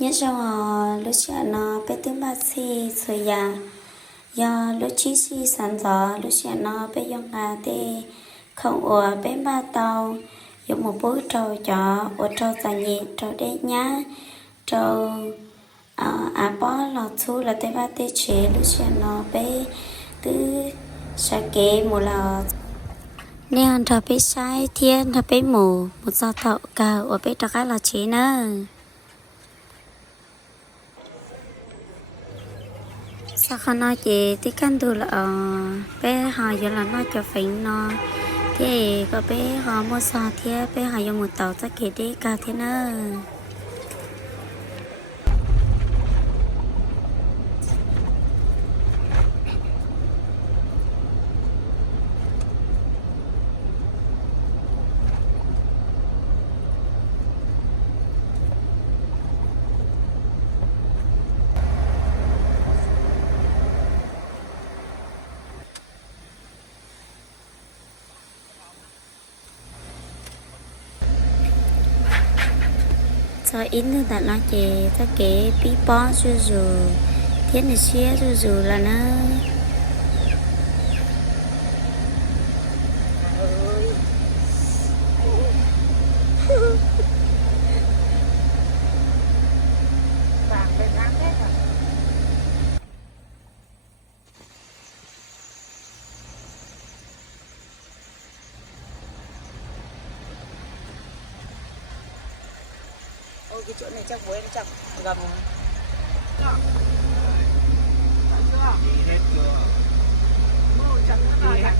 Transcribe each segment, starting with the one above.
nhớ cho lúc trẻ nó bé tiếng ba xì rồi giờ lúc chí xì sản gió lúc trẻ nó bé dòng là tê không ủa bé ba tàu dùng một bữa trâu chó ở trâu giả nhị trâu đế nhá trâu bó lọt thu là tê ba tê chế lúc trẻ nó bé tứ sa kế một là nên thà bé sai thiên thà bé mù một sao thọ cả ở bé trắc là chế nữa sao không nói chị tí căn đồ là bé họ giờ là nói cho phỉnh nó thì có bé họ mua sao thì bé họ dùng một tàu tất cả đi cả thế nữa sao ít nữa đã nói chị tất cả bí bó rồi rồi thiết này xía rồi rồi là nó cái chỗ này chắc với chắc gặp đi hết chưa mưa chẳng đi hết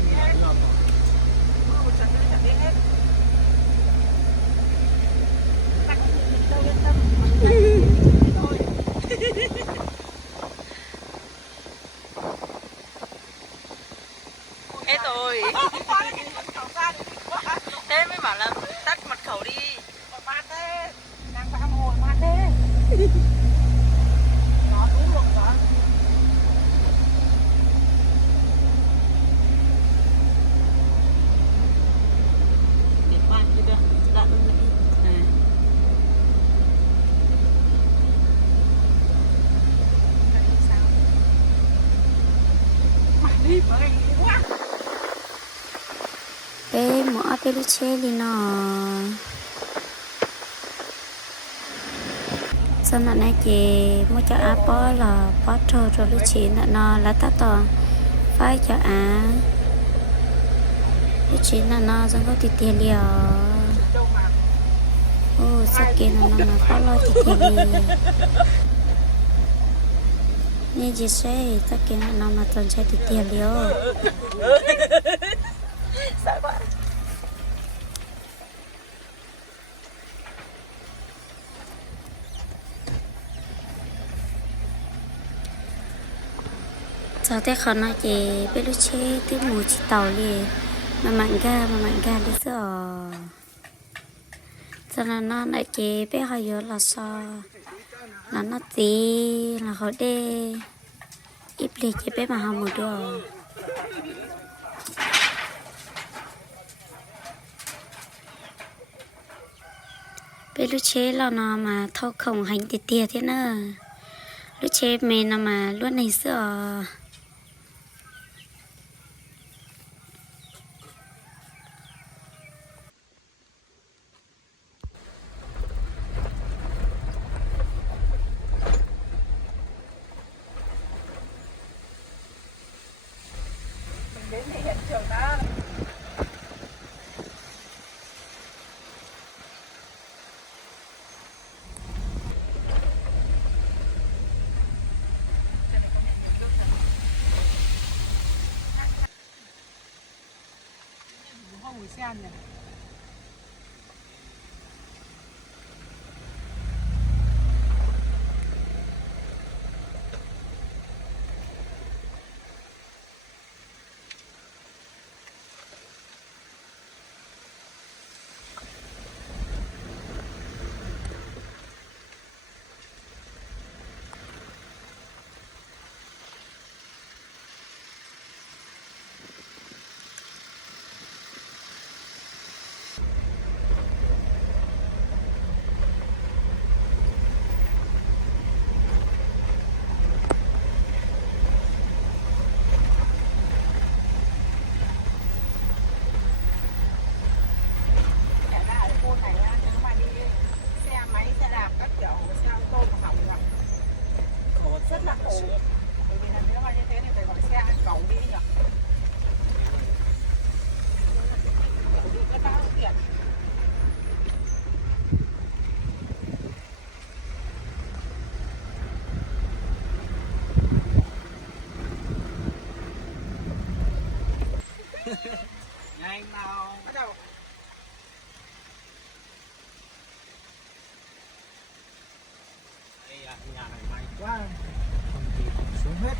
mưa chẳng đi hết đâu yên tâm thôi hết rồi thế mới bảo là tắt mật khẩu đi nó đúng luôn đó để ban cái đó đặt luôn đi mà đi với quá bé mỏ bé lúc chế đi nó sau này chị mua cho bó là bó trâu rồi lúc chị nó là tát to phải cho lúc chị nó giống có thịt tiền liều ô sao kia nó bó lo thịt tiền liều nên chị sẽ sao kia nó mà toàn chơi thịt tiền liều sợ quá sao thế khó nói chị biết lúc chế tiếng mù chị tàu liền mà mạnh ga đi rồi cho nên nó lại chị biết họ nhớ là sao là nó tí là họ đê ít liệt chị biết mà họ một đứa biết lúc chế là nó mà thâu khổng hành tiệt thế nữa lúc chế mình nó mà luôn này sợ đến hiện trường đó không ngồi xe nhỉ Nhà này may quá, không thì xuống hết.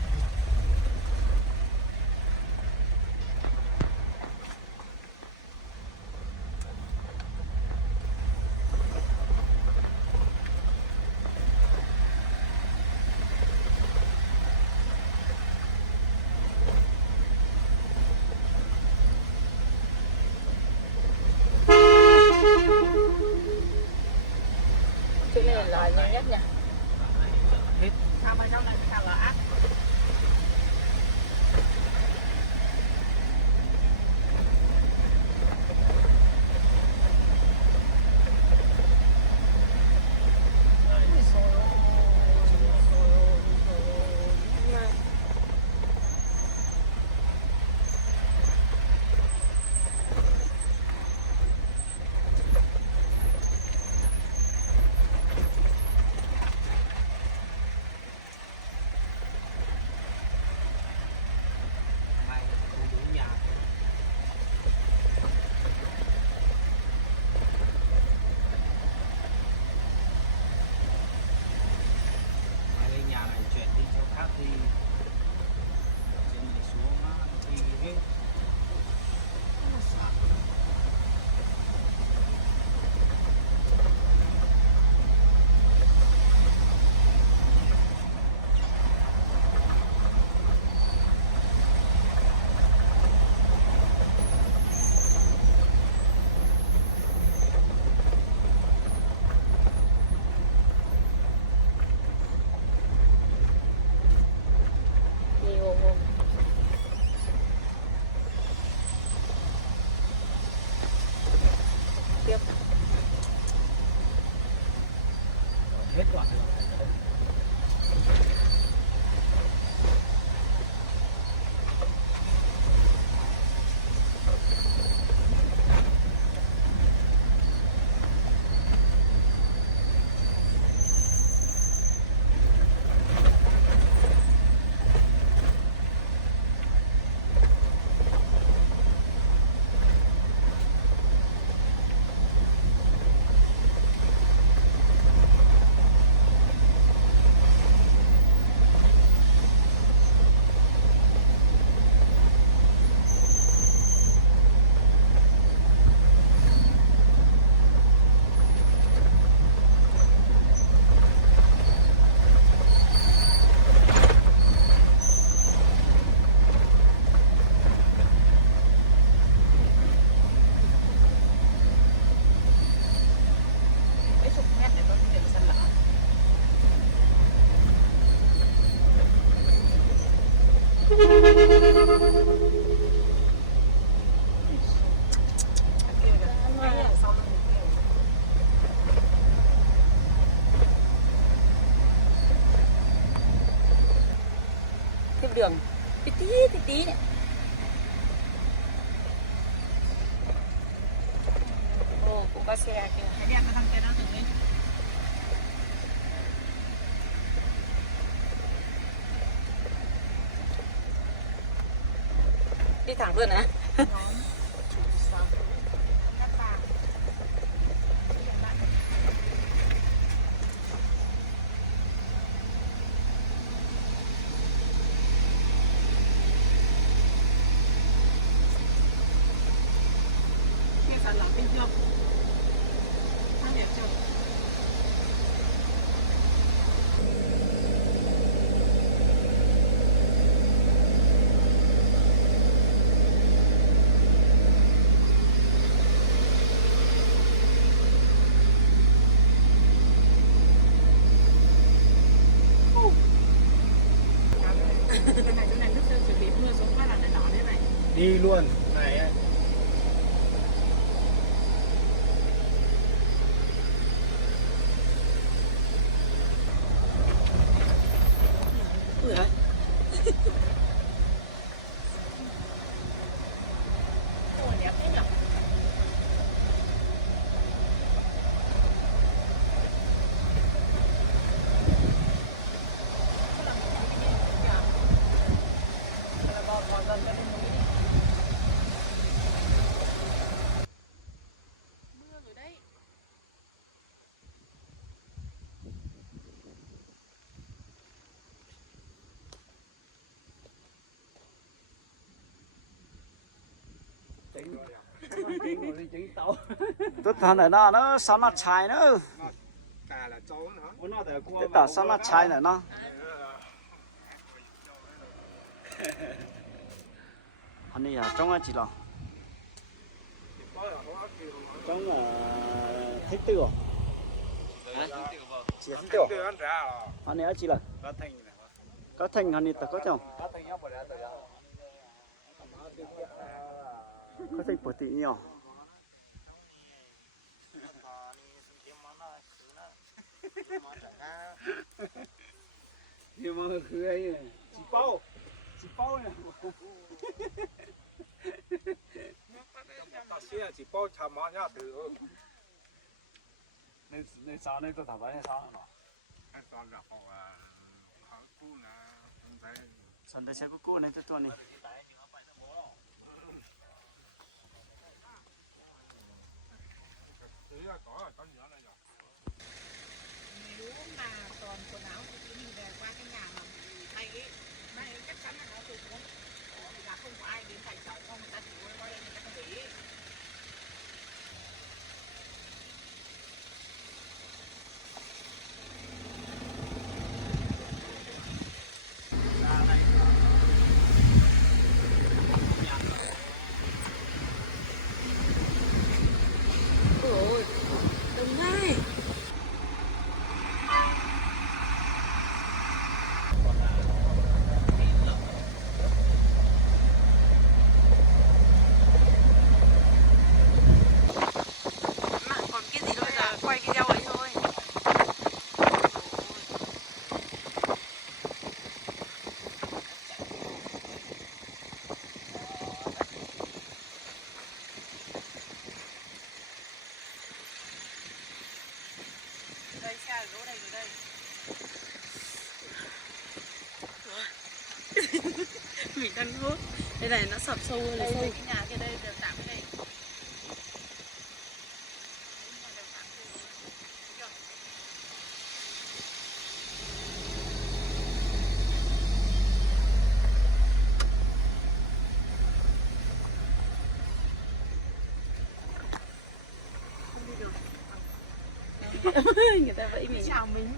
Chỗ này là nhanh nhất nhỉ? Hết. Sao mà trong này sao là ác? May không đúng nhà. Mai đây nhà này chuyển đi chỗ khác đi. Trên này xuống á, đi hết. Nhiều không? Tiếp. Hết đoạn rồi. Mấy chục mét để có điểm sân lở. Kia kìa. Đấy là sau lưng kia. Thêm đường tí tí này. Ồ, cũng có xe kìa. Cái đèn nó thằng kia nó dừng lên. Đi thẳng luôn hả? Nghe sản lỏng tinh chưa? Ăn đẹp chưa? Chỗ này nước chuẩn bị mưa xuống phát là lại đỏ thế này. Đi luôn. Này ấy. Ui ơi. Ôi đẹp thế nhỉ? Là bò dần ra bên núi đi. đi chứng tàu tôi thằng này nó sao nó chai nữa cà là trâu nữa nó để cái tao sao nó chai này nó anh đi à trong anh chị lo trong thích tiêu chỉ thích tiêu anh ấy chị là có thành anh đi ta có chồng có thành bổ tị nhiều nhưng mà cười chỉ bao này chỉ bao chả mà nhá từ nên sao nên tôi thảo vấn sao nó anh toàn là họ họ cũ là không phải sẵn đây sẽ có cô này cho tôi này nếu mà còn quần áo thì mình về qua cái nhà mà này chắc chắn là nó tụt xuống là không có ai đến phải chọn không, người ta chỉ qua đây người ta không để ý. Ôi, đông ngay. Còn cái gì đâu giờ quay video ấy thôi. Đây xe đỗ đây rồi đây. Mình đang hốt. Đây này nó sập sâu hơn đây, cái nhà kia đây đều tạm cái này. Người ta vẫy mình chào mình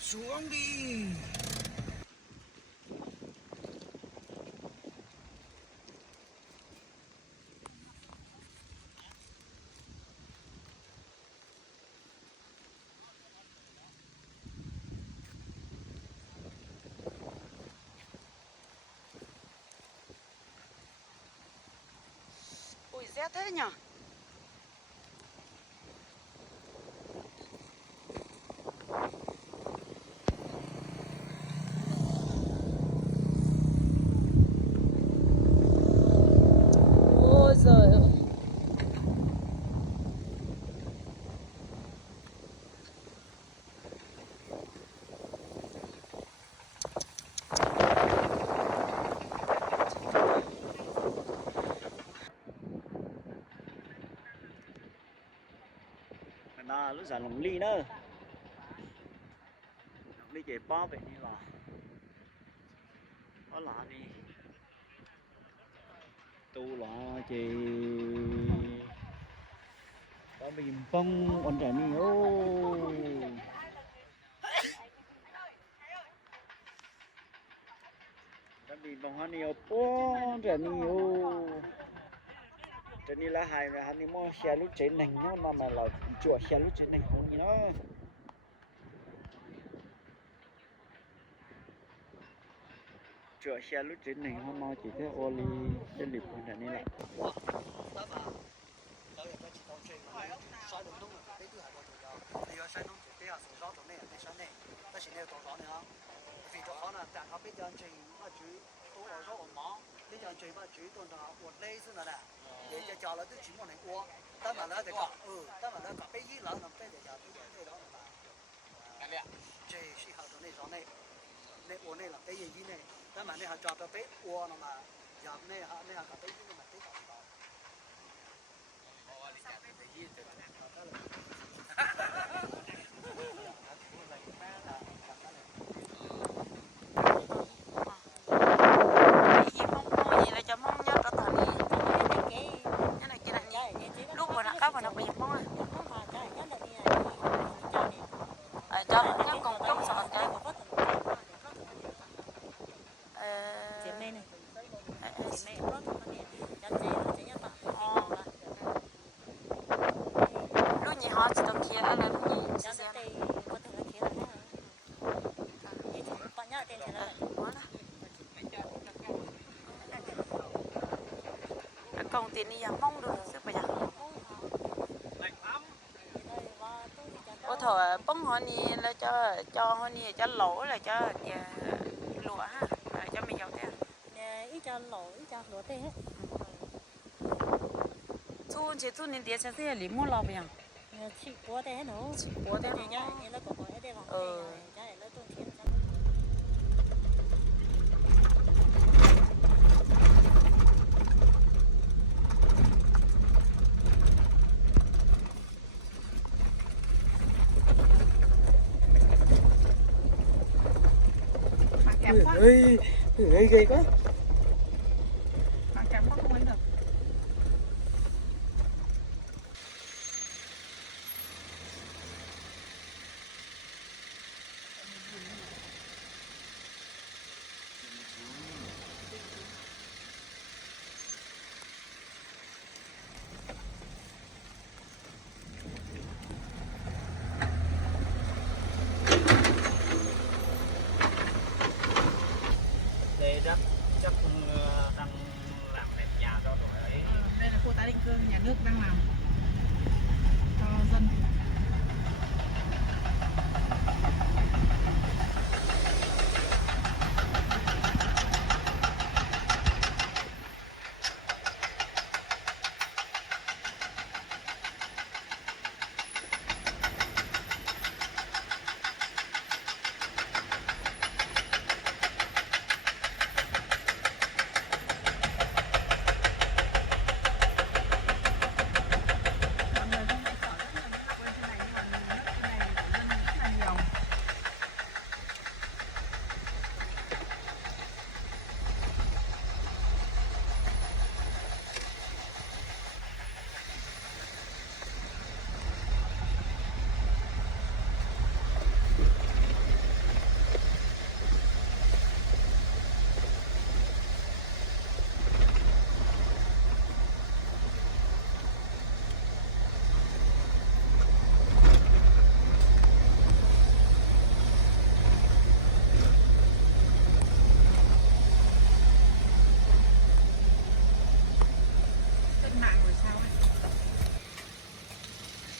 xuống đi ui rét thế nhở. Ôi giời ơi. nó lúc giờ lòng ly nữa ly chạy bao vậy như là có lạ đi tu là chị có bị bông ổn trả mi ô có bị bông hắn nhiều bông trả mi ô cho nên là hai mà hắn mua xe lúc trên này nó mà là chùa xe lúc trên này không gì đó chùa xe lúc trên này không mau chỉ cái ô ly cái liệp con này này bây giờ chuyện mà chuyện tôi là một đây thế này nè, để cho cháu là tôi chỉ muốn này qua, tất mà nó để cả, tất mà nó cả bây giờ nó bây giờ tôi đây đó là, chơi sĩ học này đó này, này qua này là bây giờ gì này, tất mà này họ cho tôi bây qua nó mà, giờ này họ cả bây giờ mà bây giờ đó. Gì không mua gì bây giờ mong à có mà cái là đi cho đi cho nhá còn trong sọt cho chị mẹ này chị mẹ có thằng này cho chị nó chỉ nhớ lúc nhỉ họ chỉ tao kia là lúc nhỉ cho nó tây có thằng kia là vậy thì bạn nhớ tiền thì là còn tiền đi mong được sức bây giờ ô thở bông họ ni là cho họ ni cho lỗ là cho lúa ha cho mình giàu tiền ít cho lỗ ít cho lúa tê hết thu nên tiền sẽ thế lý mua lò bây giờ chị bố tê hết nữa bố thế nhá như nó có cái đây bằng cái nó tuần thiệt ơi ghê quá chấm nó không lấy được Đây đất chắc đang làm đẹp nhà cho tụi ấy. Đây là khu tái định cư nhà nước đang làm cho dân.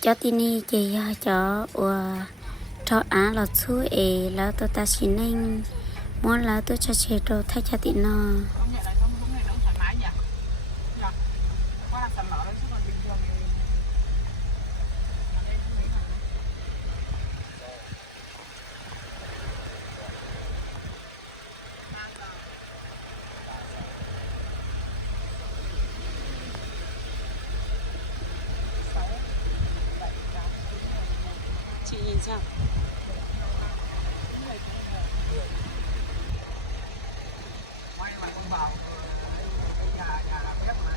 cho tini chị cho cho á là chú ấy là tôi ta chỉ nên muốn là tôi cho chị đồ thay cho tị nó Công nhận là trong lúc này nó thoải mái nhỉ? Nhỉ? Qua là sẵn lỡ thôi chứ còn bình thường thì ở đây không thấy thoải chị nhìn sao may mà con vào cái nhà làm bếp mà.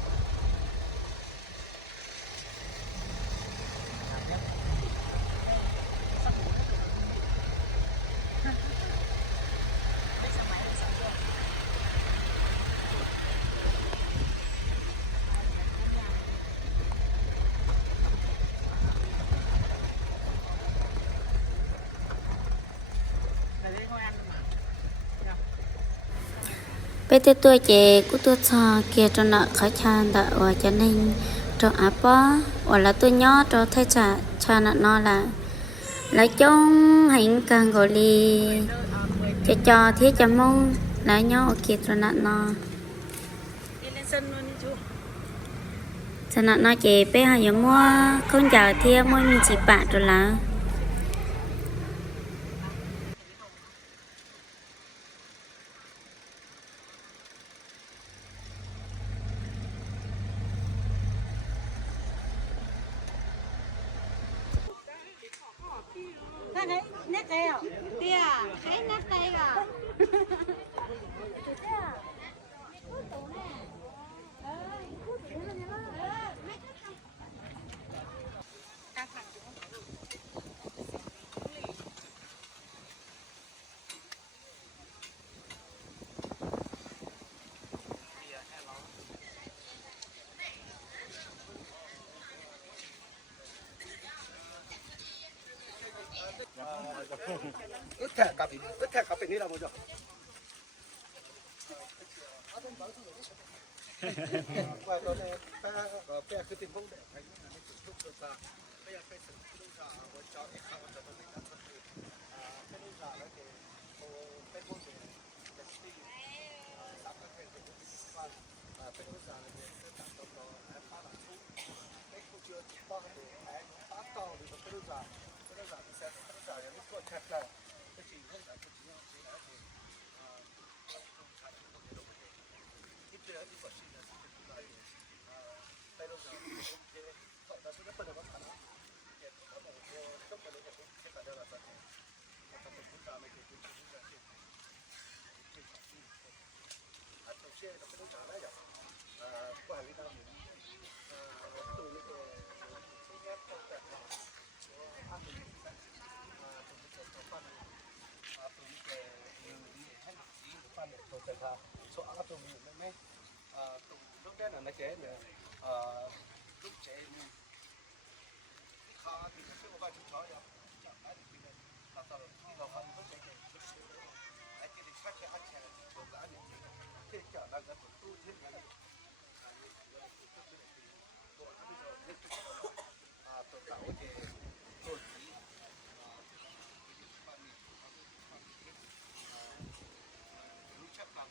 bây giờ tôi chị của tôi cho kia cho nợ khỏi cha đã ở cho nên cho áp bó hoặc là tôi nhớ cho thấy cha nợ nó là lấy chung hình càng gọi đi cho thiết cho mong lấy nhớ ở kia cho nợ nó cho nợ nó chị bé hay giống mua không chờ thiê mua mình chỉ bạn rồi là Thấy nét đây à? Tia, thấy nét đây à? ít thẻ cà phê này là một rồi qua đó này bây giờ tìm không để phải lúc được ra bây giờ phải xử lý ra và cho cái khâu cho mình đã thật sự cái lúc ra đó thì cái vấn đề là cái sắp tới cái và cái lúc ra là cái tạo cho nó phá là thu cái khu chưa bao giờ phá to thì cái lúc ra thì sẽ cái lúc ra là lúc có chặt là cái gì không phải cái gì không chỉ là thì ít nữa thì có gì là lúc đó là nó chế nữa lúc chế kha thì cái số bao nhiêu chó vậy chẳng phải thì mình là tao đi vào phòng lúc chế cái cái thì phát cái ăn chè chỗ cả những cái chợ đang cái tu thế này tôi tạo cái tôi lúc chắc là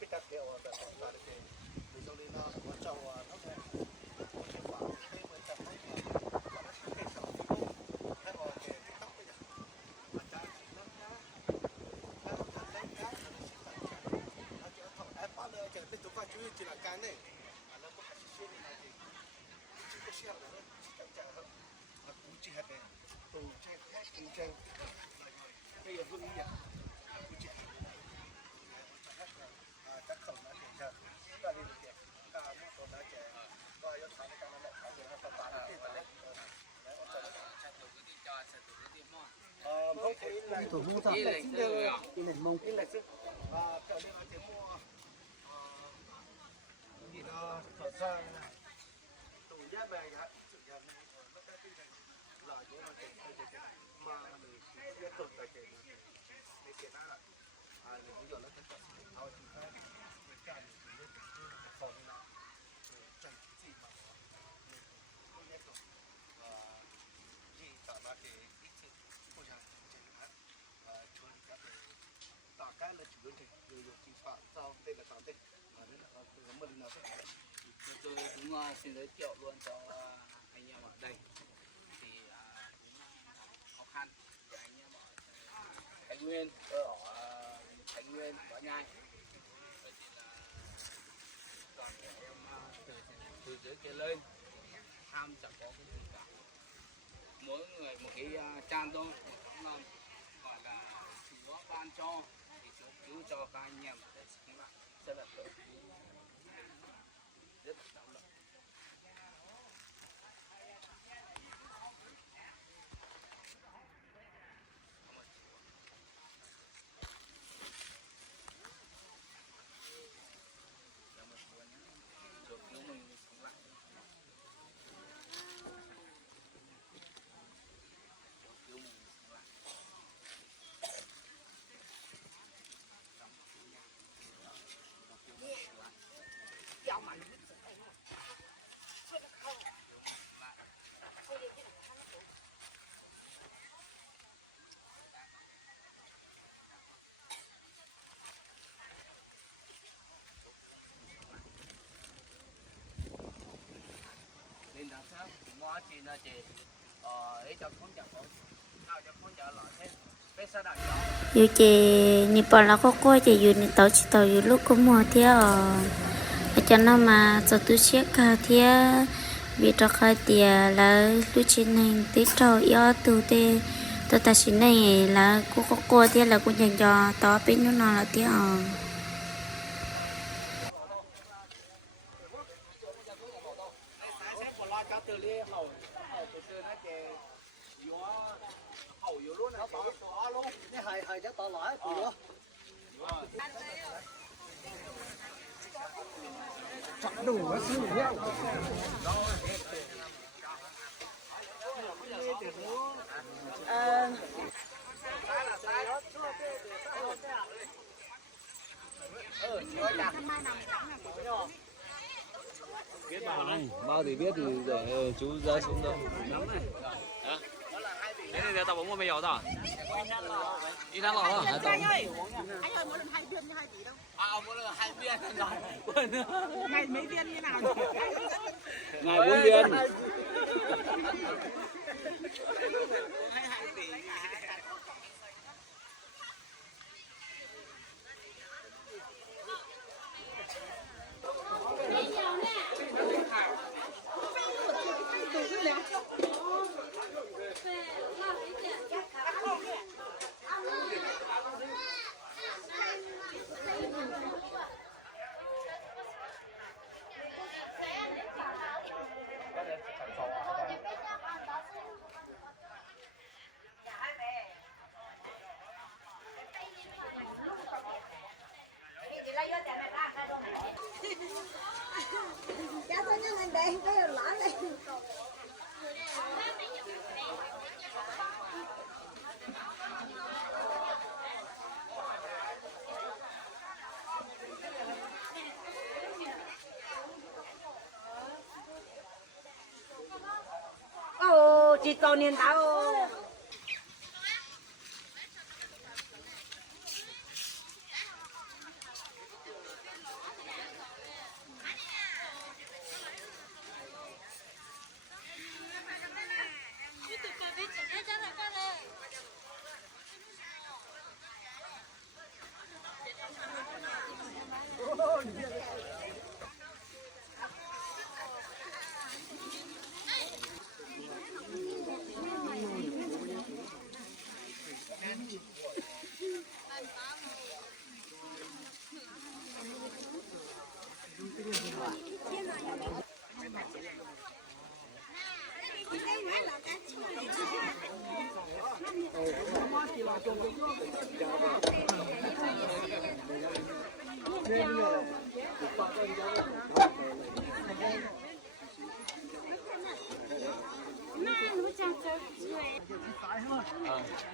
cái cách điều là tại sao để từ trong đi nó quan trọng nó phải cái quả cái mới tập nó mà nó cái sao cái họ cái tóc bây giờ mà cha nó nhá nó lấy cá nó sẽ phải nó chỉ thọ ai bán được cái bên tụi con chú chỉ là cái này mà nó có phải xuyên này thì chỉ có xuyên là nó chỉ cần trả hơn mà cũng chỉ hết này tù chơi khác tù chơi bây giờ vương ý à cũng chỉ các khẩu nó kiểm tra cả đi được cả một số đã trẻ và yếu tố cái nó lại thay đổi nó tập bản cái đấy không thấy là thủ môn sao là chính điều thì nền mông cái là sức và trở nên là cái mua gì đó thật ra tủ giá về hả sự nhận nó cái là chỗ mà cái mà mình cái tuần tại cái đó là bây giờ nó cái thôi thì cái cái phòng là chẳng gì mà không nhớ được gì tạo ra cái ít sự cố gắng trên hết cho các cái tạo cái là chủ yếu thì nhiều chỉ phạm sau đây là tạo đây và đấy là cái mình là tôi cũng xin giới thiệu luôn cho anh em ở đây thì cũng khó khăn của anh em ở Thái Nguyên ở Thái Nguyên Võ Nhai vậy thì là toàn thể em từ dưới kia lên tham chẳng có cái gì cả mỗi người một cái chan thôi một tấm lòng gọi là Chúa ban cho thì Chúa cứu cho các anh em để sinh hoạt rất là tốt rất là tạo lực Chúa cứu mình sống lại Chúa cứu mình sống lại nên làm sao ngõ chị là chị ấy cho con chợ có nào cho con chợ lại thế bé sao đại dù chị nhị bỏ là có coi chị dù nhị tàu chỉ tàu dù lúc có mua thì ở cho nó mà cho tôi xét cả thì vì cho khai tiền là lúc trên này tí trâu yếu từ tê tôi ta xin này là cô có coi thì là cô dành cho tao bên nó là tí ở nó tỏ luôn cái hài hài chắc tỏ lại tụi nó Bao thì biết thì để chú ra xuống đâu. Nắm này. Thế thì tao bóng mua mèo tao. Đi đang lò đó. Anh ơi, mỗi lần 2 viên như 2 tỷ đâu? Mỗi lần 2 viên rồi. Ngày mấy viên như nào? Ngày 4 viên. Ồ, chị tao niên tao.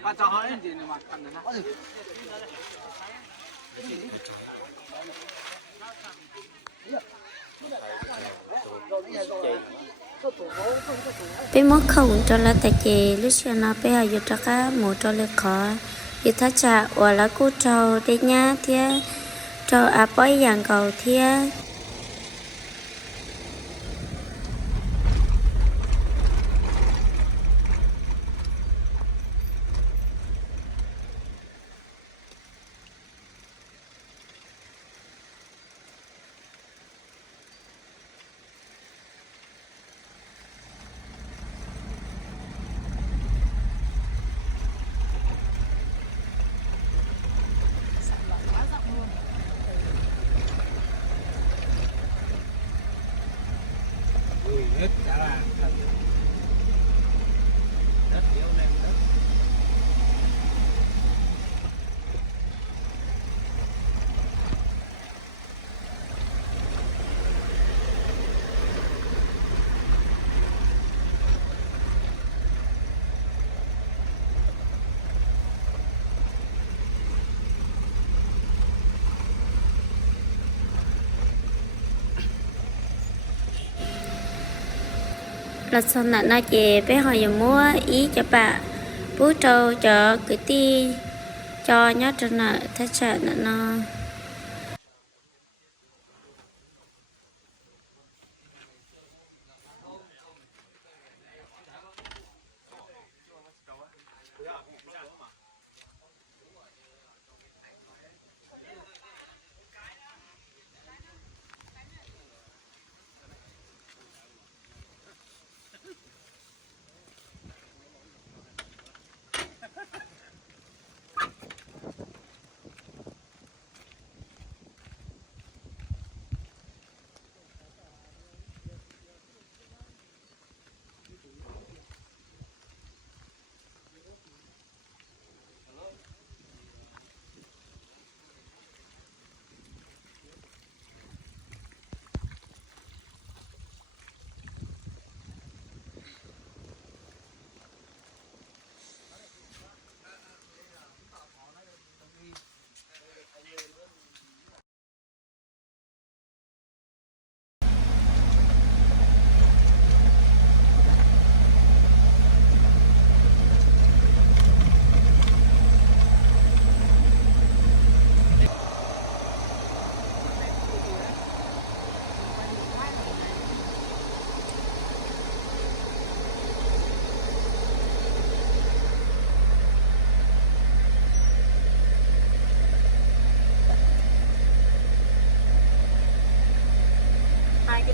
Bạn cho hỏi gì mà cần nó. bé mất không cho là tại chị lúc xưa nó bé hay cho cá một cho lấy khó thì thắt chặt hoặc là cú trâu để nhá thia trâu à bói dạng cầu thia Hết đã là đất yếu lên đất. là xong là nó chị bé hỏi giờ mua ý cho bà bố trâu cho cái ti cho nhớ cho nó thắt chặt nó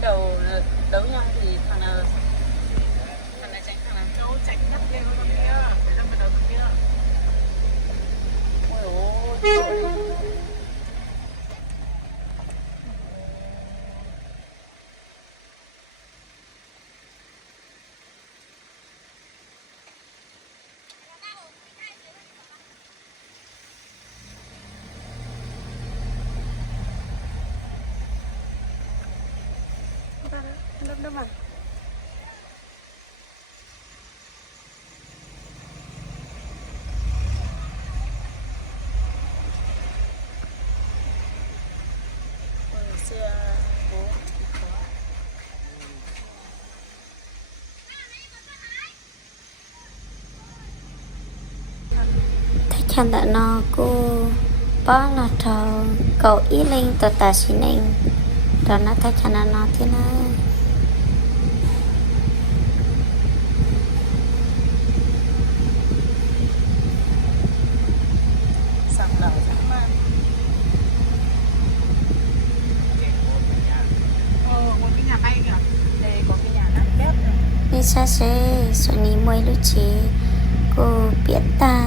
cái đầu đấu nhau thì thằng nào tránh thằng nào. Đâu tránh nhắc lên con kia, phải đâm vào đầu con kia. Ôi ôi. Đâu mà thách chăn đã no cô bó là thầu cậu ý linh tờ tà xí ninh đó nó thách chăn đã no thế nào. Nên xa xe số ní môi lúc chế cô biết ta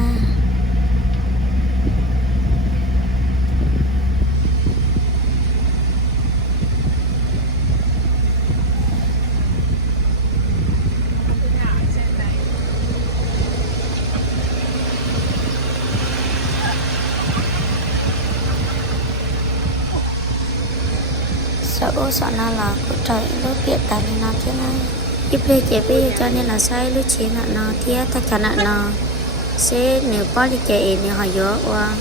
sợ nó là cô trời lúc biết ta nên nó thế này ít bây giờ cho nên là sai lúc chế nó thiết ta cho nó sẽ nếu có đi chạy nếu họ dỡ qua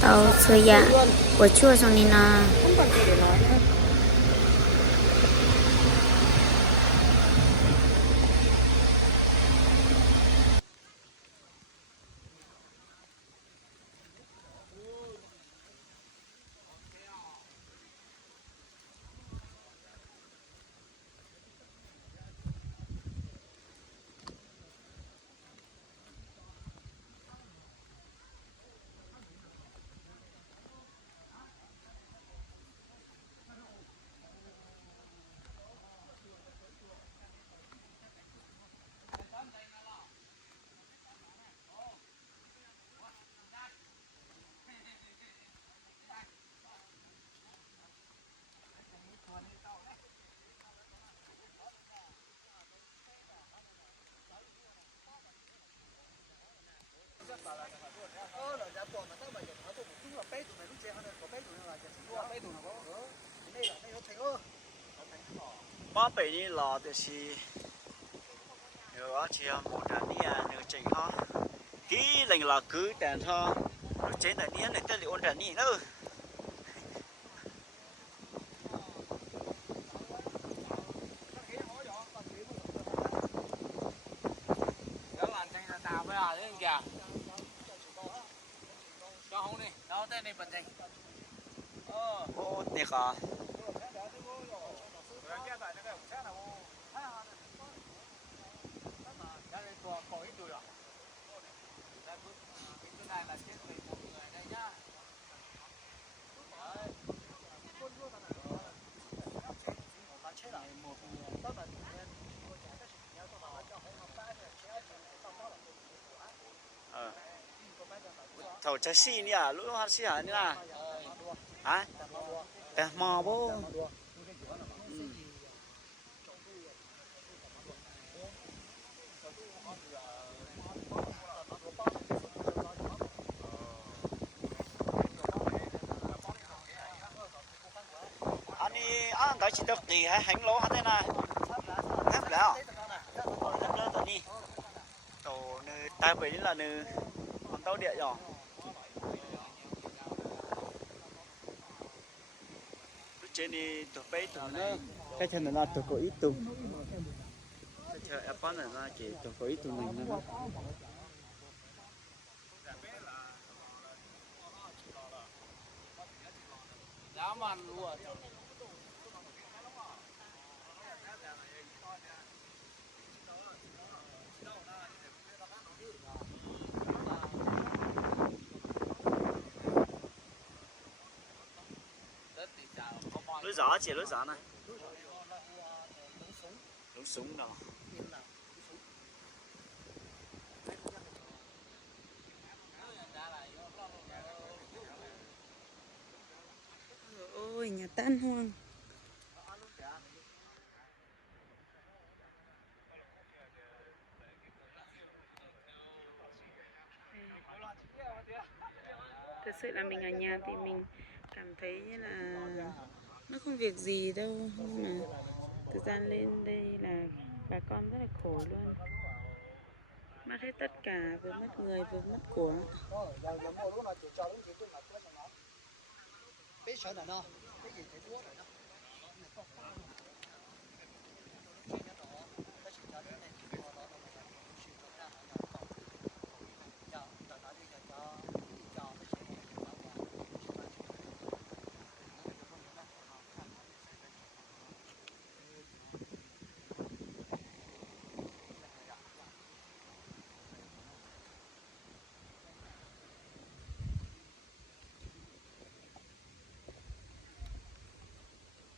tàu xuôi dạ của chua xong nên nó ba bảy đi lò thì xì nữa chỉ một đàn đi nữa chỉnh ho kỹ lệnh là cứ đàn ho trên đàn đi này tên là ôn đàn đi nữa ô nè cả thầu trái xì nè lúc hoa xì hả nè hả tè mò bố anh đi ăn cái chỉ được thì hay hành lố thế này hấp lão hấp lớn tao đi tổ nơi tai về là nơi còn tao địa rồi trên đi tụi bay tụi nó cái chân là tụi có ít tụi cái chân Apple này là chỉ tụi có ít tụi mình nữa dám ăn luôn lưới giỏ chỉ lưới giỏ này lũ súng đâu ôi nhà tan hoang. Thật sự là mình ở nhà thì mình cảm thấy như là nó không việc gì đâu, nhưng mà thực ra lên đây là bà con rất là khổ luôn, mất hết tất cả, vừa mất người vừa mất của. bây giờ là nó bây giờ thấy đua rồi đó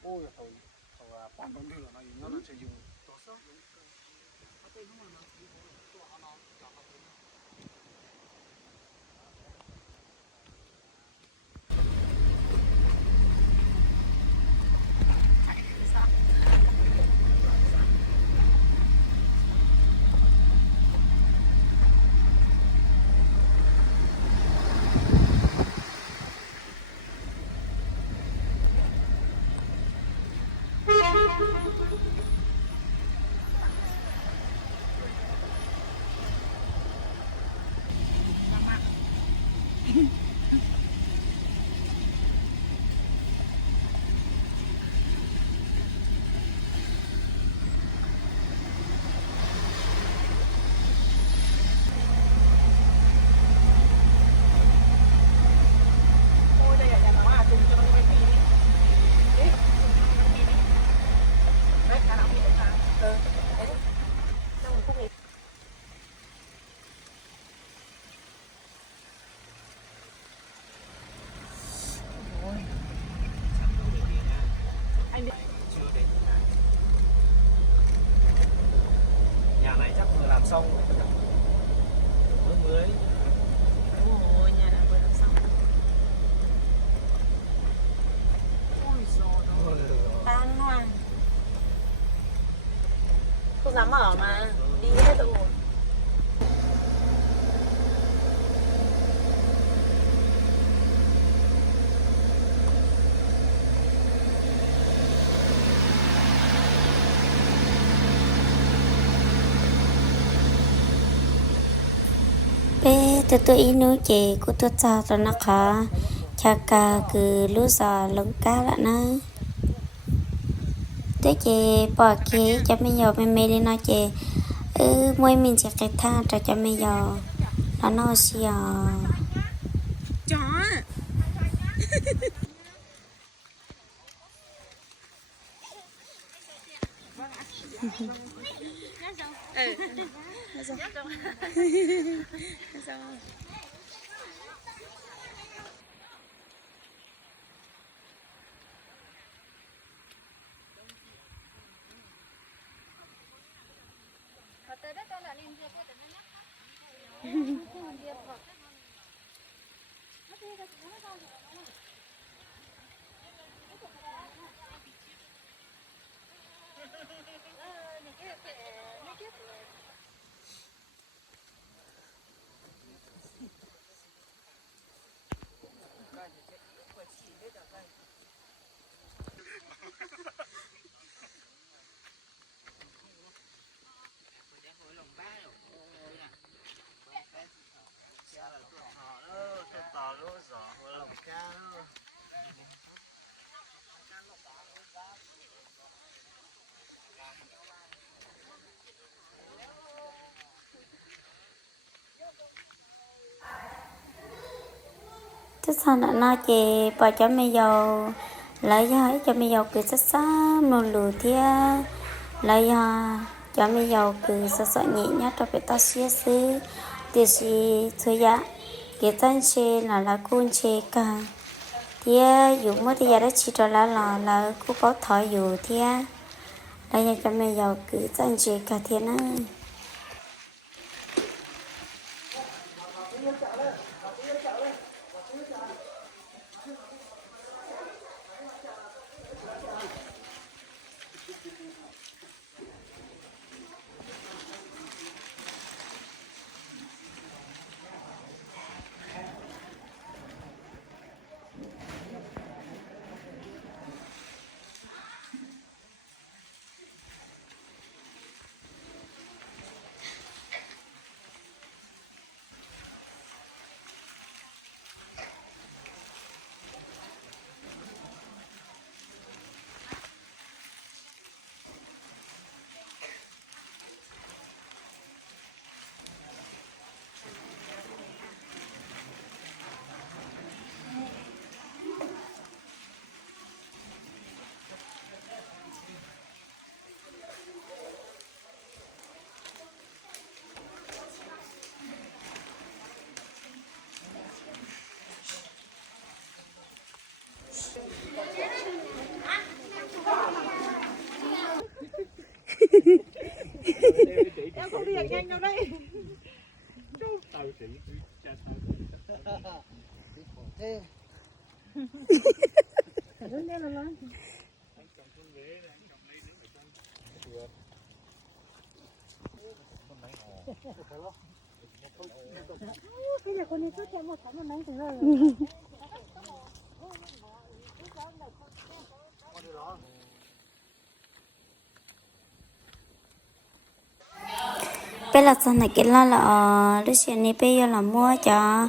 ôi thôi thôi bán con đi là nó sẽ dùng tốt số ở đây nó là nó nhà này chắc vừa làm xong mới Ôi nhà đã vừa làm xong. Tan hoang, không dám ở mà đi hết rồi. bé tôi inu chị của tôi cha rồi nó khó cha cả cứ lúc giờ lông cá lại nó tôi chị bỏ kia cho mình giờ mình mê đi nói chị mỗi mình chỉ cái tha cho mình giờ nó xìa Chó. Ừ. Nó xong. Nó xong. tức sao nó chị bỏ cho mình giờ lấy cho mình giờ cứ sát sát nô lù thia lấy cho mình giờ cứ sát sát nhẹ nhát cho phải ta xía xí thì xí thôi ya cái tên xe là con xe cả thia dù mới thì giờ đó chỉ cho là cô có thọ dù thia là nhà cái mẹ giàu cứ chân chỉ cả thiên á Em không đi được nhanh đâu đấy. thế Bây giờ con đi trước em một tháng một nắngถึงเลย bây giờ sau này cái là lúc xưa này bây giờ là mua cho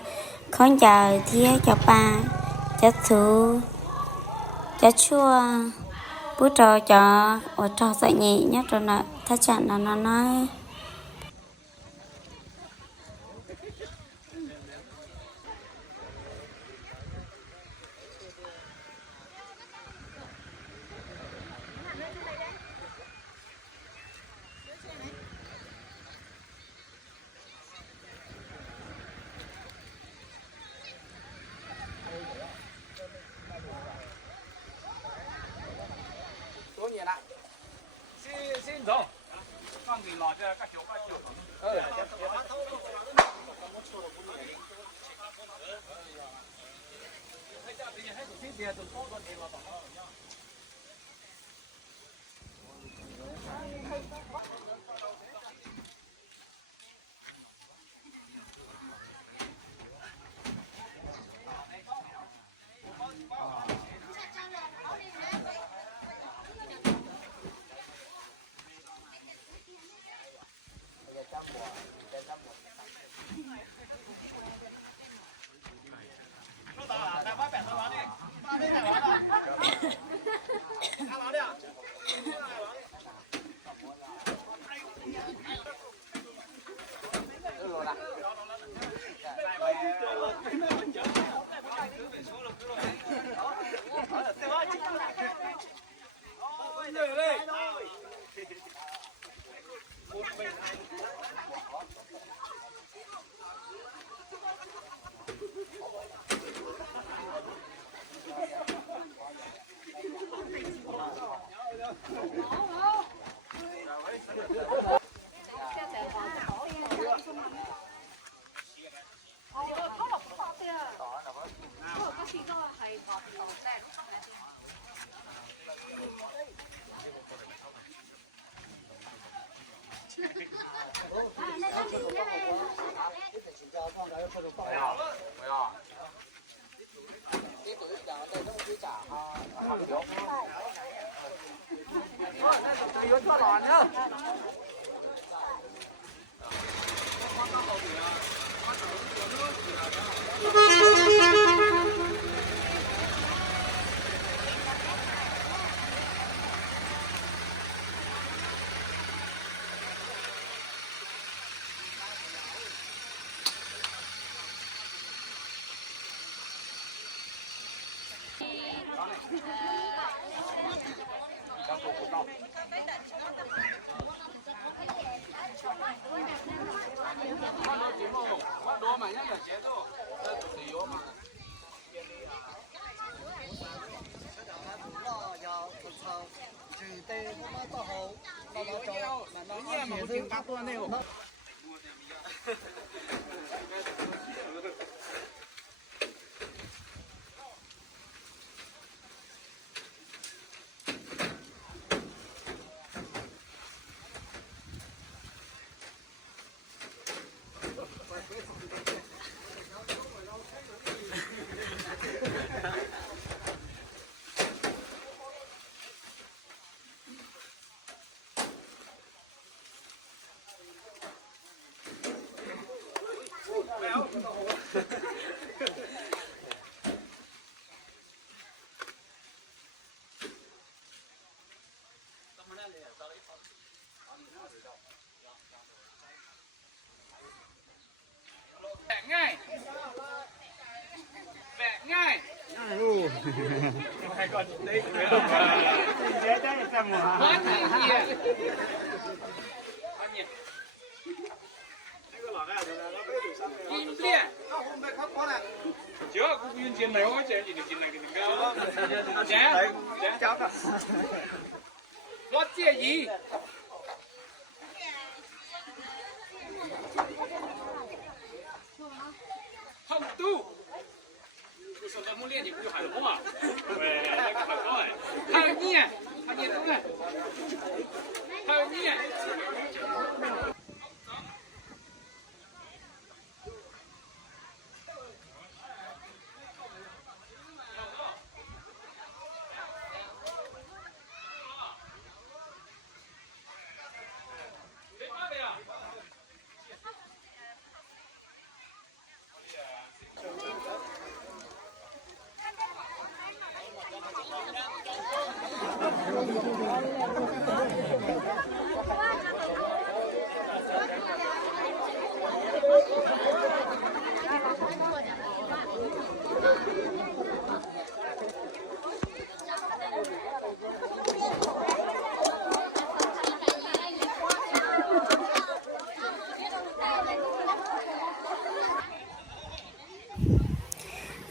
con chờ thì cho ba cho chú cho chua bữa trò cho ở trò dạy nhẹ nhất rồi nè ta chẳng là nó nói Số nhiệt ạ. Xin rồi. Con gì lò cho các chú các chú. Đố mà nhắc là chế độ. Thì yếu mà. giờ giờ trừ tê nó Vẽ ngay. Vẽ ngay. Hai con đây. Dễ đấy xem mà. Quá nhỉ. Quá nhỉ. Kim liên. Chưa, cũng nguyên chiến này quá trời gì được chiến này cái cao. Dạ. Cháu cả. Nó chia gì? Không tu. Tôi sao ta muốn练你不就喊了吗？对，那个喊了哎。还有你，还有你，还有你。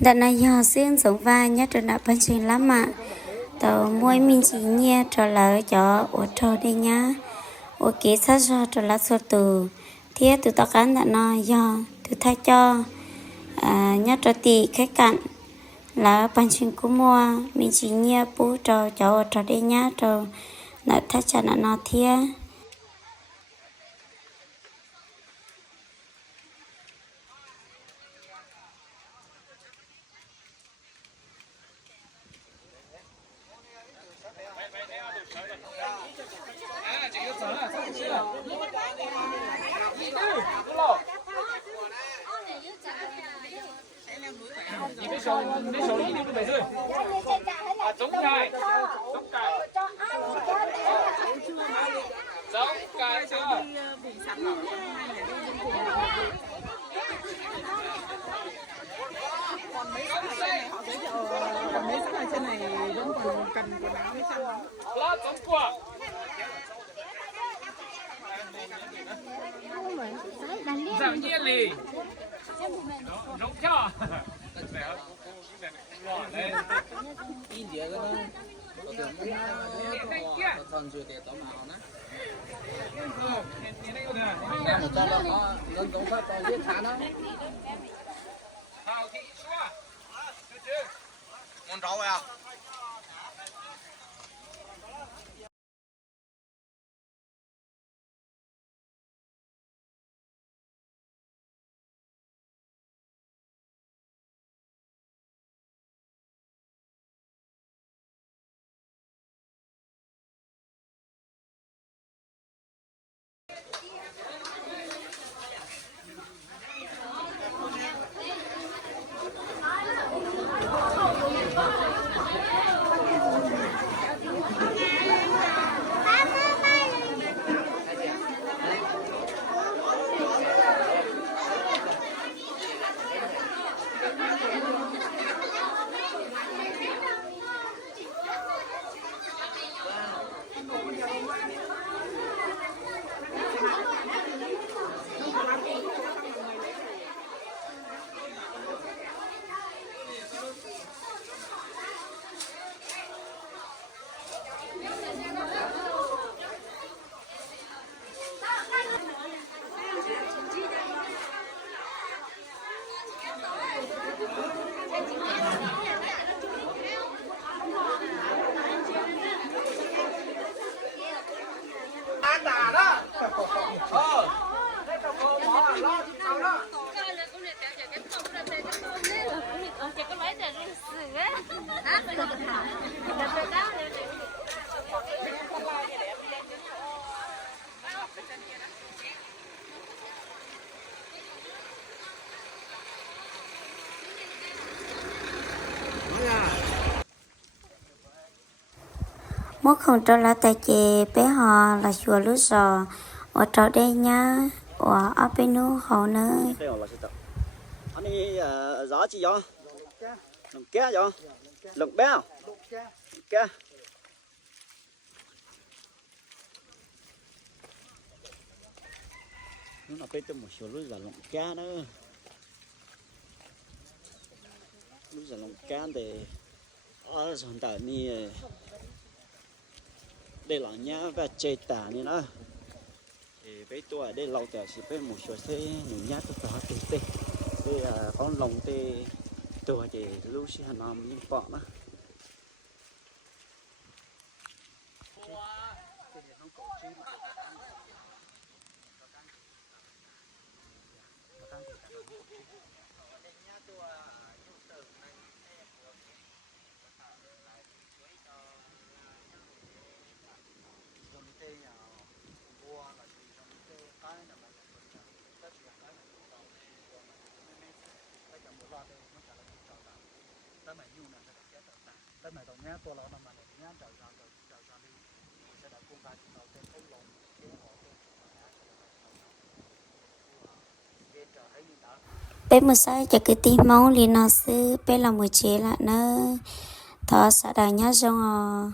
đợt này giờ xuyên sống vai nhất trở đã bên trên lắm mà tàu mỗi mình chỉ nhẹ trở lại cho ở trò đây nhá ở kế sát cho trở lại số từ thiết từ tao cán đã nói giờ từ thay cho nhất trở tì khách cạn là bên trên của mua mình chỉ nhẹ bố cho ở trò đây nhá trò đã thay cho nó nói thiết Giống cài chưa? Còn mấy cái trên này vẫn còn cần quần áo với chăn lắm. Lá giống quả. Dạo nhiên lì. Giống cho. In dễ cái đó có tưởng nó thần chưa để tao màu nó ra một cho nó gần giống phát cho giết thả nó Hào thị xua. Con rau à? mỗi không cho là tại chị bé họ là chùa lúc giờ ở chỗ đây nhá ở bênนู้họ nữa đây là sự thật anh ấy rõ chi vậy lồng cá vậy lồng béo cá nó là bên một số lúc giờ lồng cá nữa lúc giờ lồng cá để ở trong tàu này đây là nhà và chơi tả này nữa thì với tôi ở đây lâu thì chỉ với một số xe những nhà tôi có thì đây là con lồng thì tôi thì lúc xưa làm những bọn đó bé một sai cho cái tí máu liền nó sư bé là một chế lại nữa thọ sợ đại nhá xong